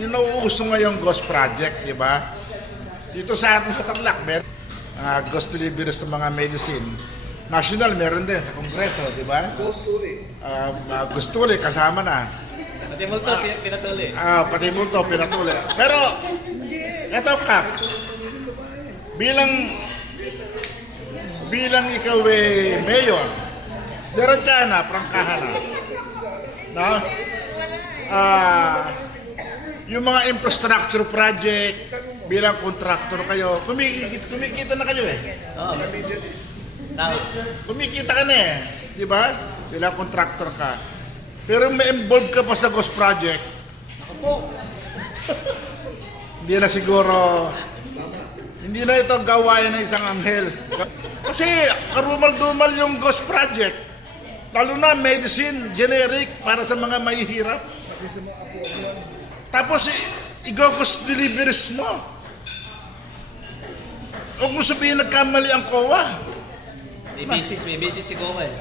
yung nauuso ngayong Ghost Project, di ba? Dito sa atin sa Tarlac, ghost delivery sa mga medicine. National, meron din sa Kongreso, di ba? Ghost tuli, kasama na. Pati multo, pinatuli. Pati multo, pinatuli. Pero, eto ka, bilang ikaw mayor, diretsa na, prangkahan na. No? Yung mga infrastructure project, bilang contractor kayo, kumikita na kayo eh. Oo. Tama. Kumikita ka na eh. Di ba? Bilang contractor ka. Pero may involved ka pa sa ghost project. Ako po. Hindi na siguro, hindi na ito gawain ng isang anghel. Kasi karumal-dumal yung ghost project. Lalo na medicine, generic, para sa mga mahihirap. Tapos, i-ghost deliveries mo. Huwag mo sabihin nagkamali ang COA. May basis si Gowa eh.